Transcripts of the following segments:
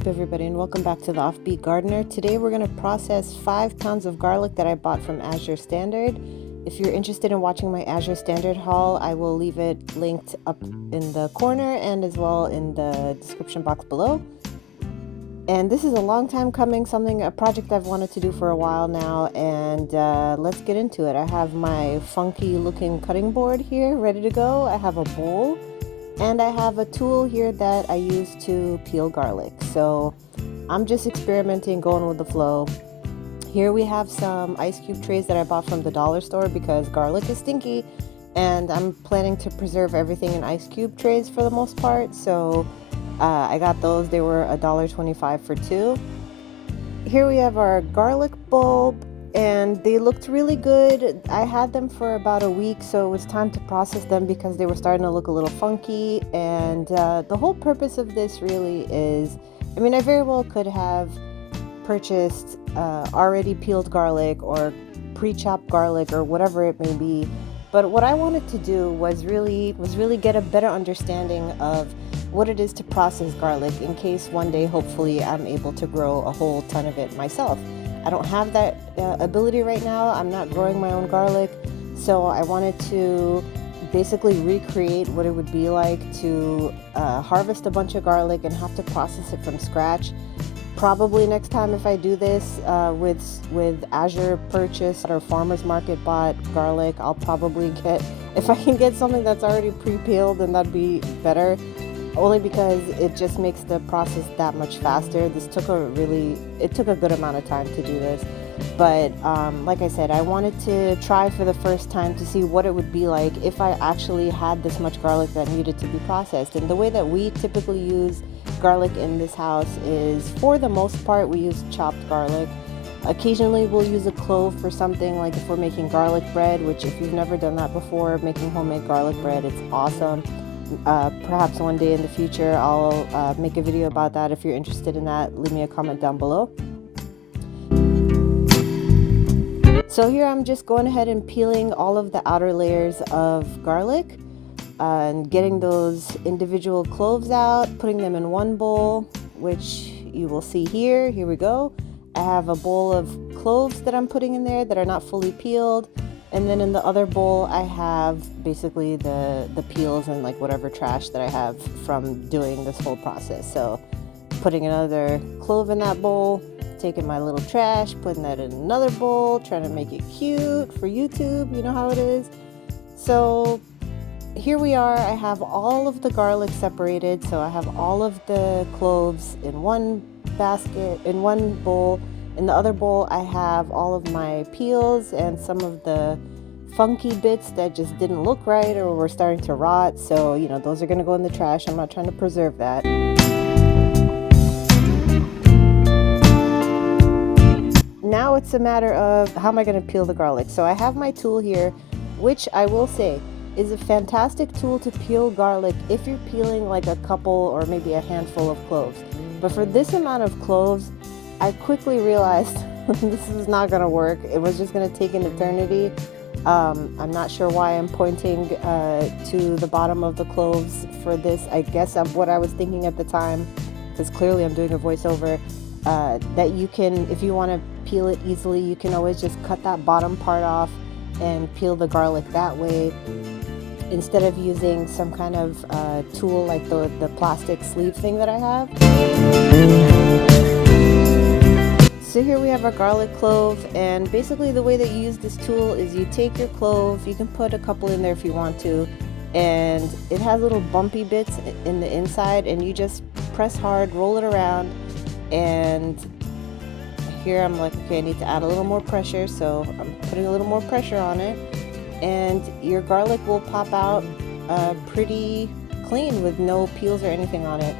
up, everybody, and welcome back to the Offbeat Gardener. Today we're going to process 5 pounds of garlic that I bought from Azure Standard. If you're interested in watching my Azure Standard haul, I will leave it linked up in the corner and as well in the description box below. And this is a long time coming, a project I've wanted to do for a while now, and let's get into it. I have my funky looking cutting board here ready to go. I have a bowl. And I have a tool here that I use to peel garlic. So I'm just experimenting, going with the flow. Here we have some ice cube trays that I bought from the dollar store because garlic is stinky. And I'm planning to preserve everything in ice cube trays for the most part. So I got those. They were $1.25 for 2. Here we have our garlic bulb. And they looked really good. I had them for about a week, so it was time to process them because they were starting to look a little funky. And the whole purpose of this really is, I very well could have purchased already peeled garlic or pre-chopped garlic or whatever it may be. But what I wanted to do was really get a better understanding of what it is to process garlic in case one day, hopefully, I'm able to grow a whole ton of it myself. I don't have that ability right now. I'm not growing my own garlic, so I wanted to basically recreate what it would be like to harvest a bunch of garlic and have to process it from scratch. Probably next time if I do this with Azure purchase or farmers market bought garlic, I'll probably get, if I can get something that's already pre-peeled, then that'd be better. Only because it just makes the process that much faster. This took it took a good amount of time to do this. But like I said, I wanted to try for the first time to see what it would be like if I actually had this much garlic that needed to be processed. And the way that we typically use garlic in this house is, for the most part, we use chopped garlic. Occasionally we'll use a clove for something, like if we're making garlic bread, which if you've never done that before, making homemade garlic bread, it's awesome. Perhaps one day in the future I'll make a video about that. If you're interested in that, leave me a comment down below. So here I'm just going ahead and peeling all of the outer layers of garlic and getting those individual cloves out, putting them in one bowl, which you will see here. Here we go. I have a bowl of cloves that I'm putting in there that are not fully peeled. And then in the other bowl, I have basically the peels and like whatever trash that I have from doing this whole process. So putting another clove in that bowl, taking my little trash, putting that in another bowl, trying to make it cute for YouTube. You know how it is. So here we are. I have all of the garlic separated. So I have all of the cloves in one basket, in one bowl. In the other bowl, I have all of my peels and some of the funky bits that just didn't look right or were starting to rot. So, those are going to go in the trash. I'm not trying to preserve that. Now it's a matter of how am I going to peel the garlic. So I have my tool here, which I will say is a fantastic tool to peel garlic if you're peeling like a couple or maybe a handful of cloves. But for this amount of cloves, I quickly realized this is not going to work. It was just going to take an eternity. I'm not sure why I'm pointing to the bottom of the cloves for this. I guess what I was thinking at the time, because clearly I'm doing a voiceover, that you can, if you want to peel it easily, you can always just cut that bottom part off and peel the garlic that way, instead of using some kind of tool like the plastic sleeve thing that I have. So here we have our garlic clove, and basically the way that you use this tool is you take your clove, you can put a couple in there if you want to, and it has little bumpy bits in the inside, and you just press hard, roll it around, and here I'm like, okay, I need to add a little more pressure, so I'm putting a little more pressure on it, and your garlic will pop out pretty clean with no peels or anything on it.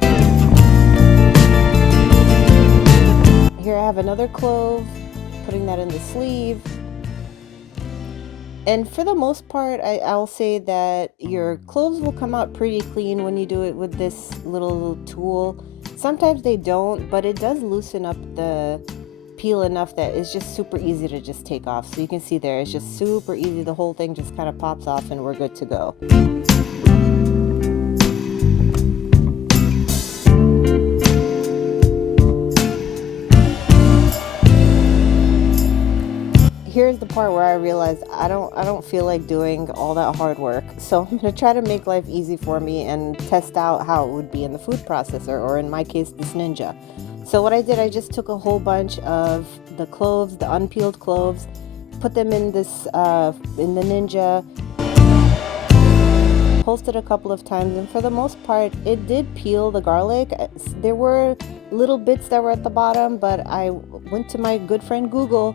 Here I have another clove, putting that in the sleeve. And for the most part, I'll say that your cloves will come out pretty clean when you do it with this little tool. Sometimes they don't, but it does loosen up the peel enough that it's just super easy to just take off. So you can see there, it's just super easy. The whole thing just kind of pops off and we're good to go. here's the part where I realized I don't feel like doing all that hard work. So I'm gonna try to make life easy for me and test out how it would be in the food processor, or in my case, this Ninja. So what I did, I just took a whole bunch of the cloves, the unpeeled cloves, put them in this in the Ninja, pulsed it a couple of times, and for the most part it did peel the garlic. There were little bits that were at the bottom, but I went to my good friend Google,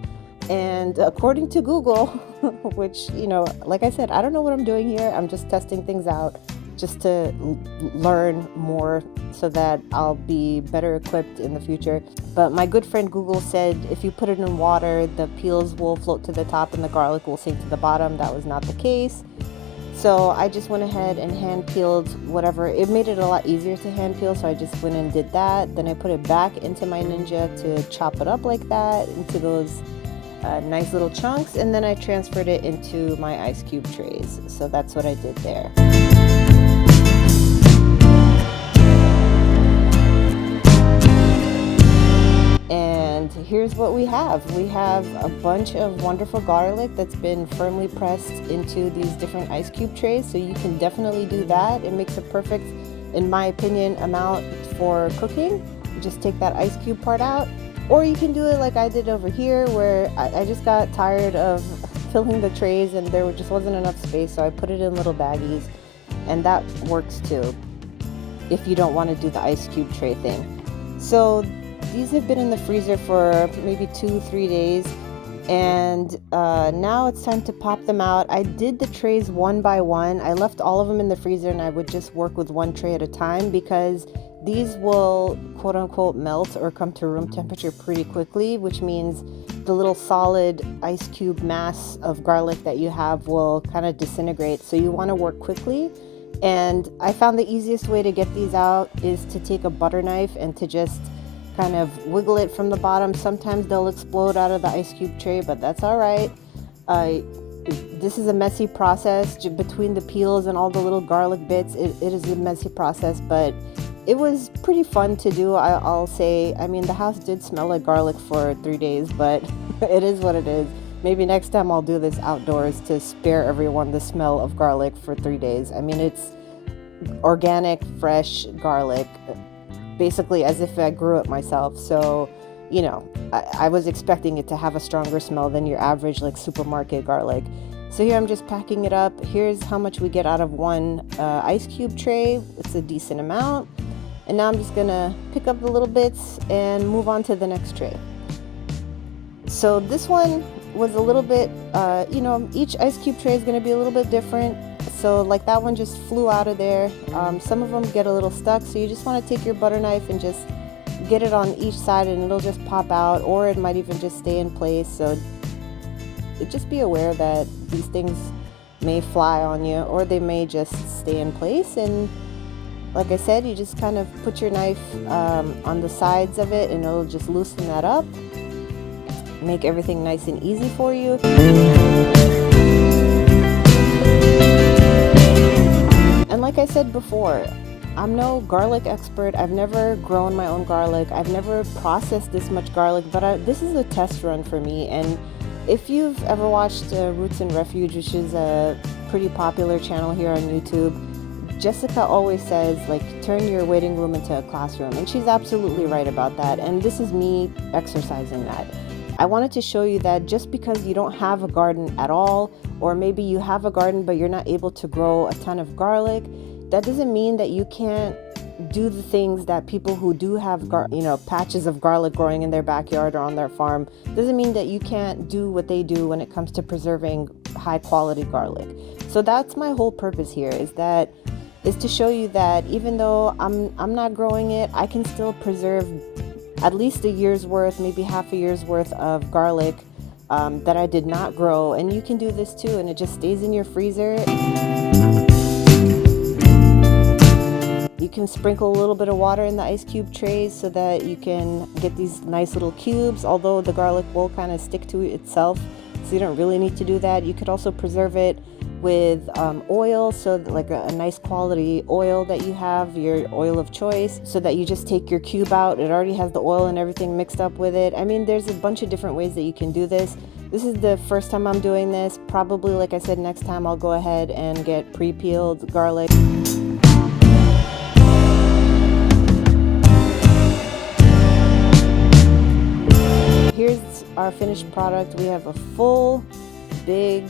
and according to Google, which, you know, like I said, I don't know what I'm doing here. I'm just testing things out just to learn more so that I'll be better equipped in the future. But my good friend Google said if you put it in water, the peels will float to the top and the garlic will sink to the bottom. That was not the case. So I just went ahead and hand peeled whatever. It made it a lot easier to hand peel, so I just went and did that. Then I put it back into my Ninja to chop it up like that into those nice little chunks, and then I transferred it into my ice cube trays. So that's what I did there. And here's what we have. We have a bunch of wonderful garlic that's been firmly pressed into these different ice cube trays, so you can definitely do that. It makes a perfect, in my opinion, amount for cooking. You just take that ice cube part out, or you can do it like I did over here, where I just got tired of filling the trays and there just wasn't enough space, so I put it in little baggies, and that works too if you don't want to do the ice cube tray thing. So these have been in the freezer for maybe 2-3 days, and now it's time to pop them out. I did the trays one by one. I left all of them in the freezer, and I would just work with one tray at a time, because these will quote unquote melt or come to room temperature pretty quickly, which means the little solid ice cube mass of garlic that you have will kind of disintegrate. So you want to work quickly. And I found the easiest way to get these out is to take a butter knife and to just kind of wiggle it from the bottom. Sometimes they'll explode out of the ice cube tray, but that's all right. This is a messy process between the peels and all the little garlic bits. It is a messy process, but it was pretty fun to do, I'll say. I mean, the house did smell like garlic for 3 days, but it is what it is. Maybe next time I'll do this outdoors to spare everyone the smell of garlic for 3 days. I mean, it's organic, fresh garlic, basically as if I grew it myself. So, you know, I was expecting it to have a stronger smell than your average like supermarket garlic. So here I'm just packing it up. Here's how much we get out of one ice cube tray. It's a decent amount. And now I'm just gonna pick up the little bits and move on to the next tray. So this one was a little bit, you know, each ice cube tray is gonna be a little bit different. So like that one just flew out of there. Some of them get a little stuck, so you just want to take your butter knife and just get it on each side, and it'll just pop out, or it might even just stay in place. So just be aware that these things may fly on you, or they may just stay in place. And like I said, you just kind of put your knife on the sides of it, and it'll just loosen that up, make everything nice and easy for you. And like I said before, I'm no garlic expert. I've never grown my own garlic. I've never processed this much garlic, but this is a test run for me. And if you've ever watched Roots and Refuge, which is a pretty popular channel here on YouTube, Jessica always says, like, turn your waiting room into a classroom. And she's absolutely right about that. And this is me exercising that. I wanted to show you that just because you don't have a garden at all, or maybe you have a garden but you're not able to grow a ton of garlic, that doesn't mean that you can't do the things that people who do have patches of garlic growing in their backyard or on their farm, doesn't mean that you can't do what they do when it comes to preserving high quality garlic. So that's my whole purpose here, is to show you that even though I'm not growing it, I can still preserve at least a year's worth, maybe half a year's worth of garlic that I did not grow. And you can do this too, and it just stays in your freezer. You can sprinkle a little bit of water in the ice cube trays so that you can get these nice little cubes, although the garlic will kind of stick to itself. so you don't really need to do that. You could also preserve it with oil, so like a nice quality oil that you have, your oil of choice, so that you just take your cube out. It already has the oil and everything mixed up with it. I mean, there's a bunch of different ways that you can do this. This is the first time I'm doing this. Probably, like I said, next time I'll go ahead and get pre-peeled garlic. Here's our finished product. We have a full, big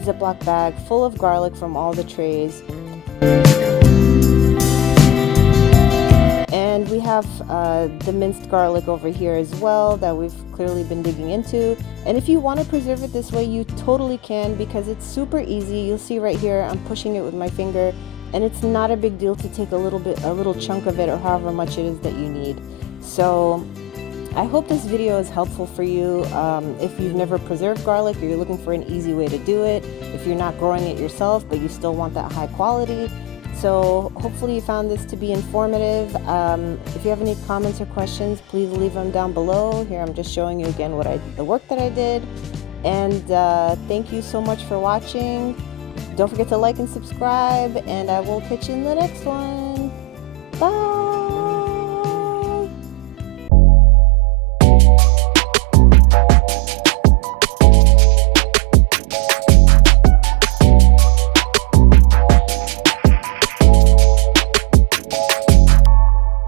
Ziploc bag full of garlic from all the trays. And we have the minced garlic over here as well that we've clearly been digging into. And if you want to preserve it this way, you totally can, because it's super easy. You'll see right here, I'm pushing it with my finger, and it's not a big deal to take a little chunk of it, or however much it is that you need. So I hope this video is helpful for you. If you've never preserved garlic, or you're looking for an easy way to do it, if you're not growing it yourself but you still want that high quality. So hopefully you found this to be informative. If you have any comments or questions, please leave them down below. Here I'm just showing you again the work that I did. And thank you so much for watching. Don't forget to like and subscribe, and I will catch you in the next one. Bye!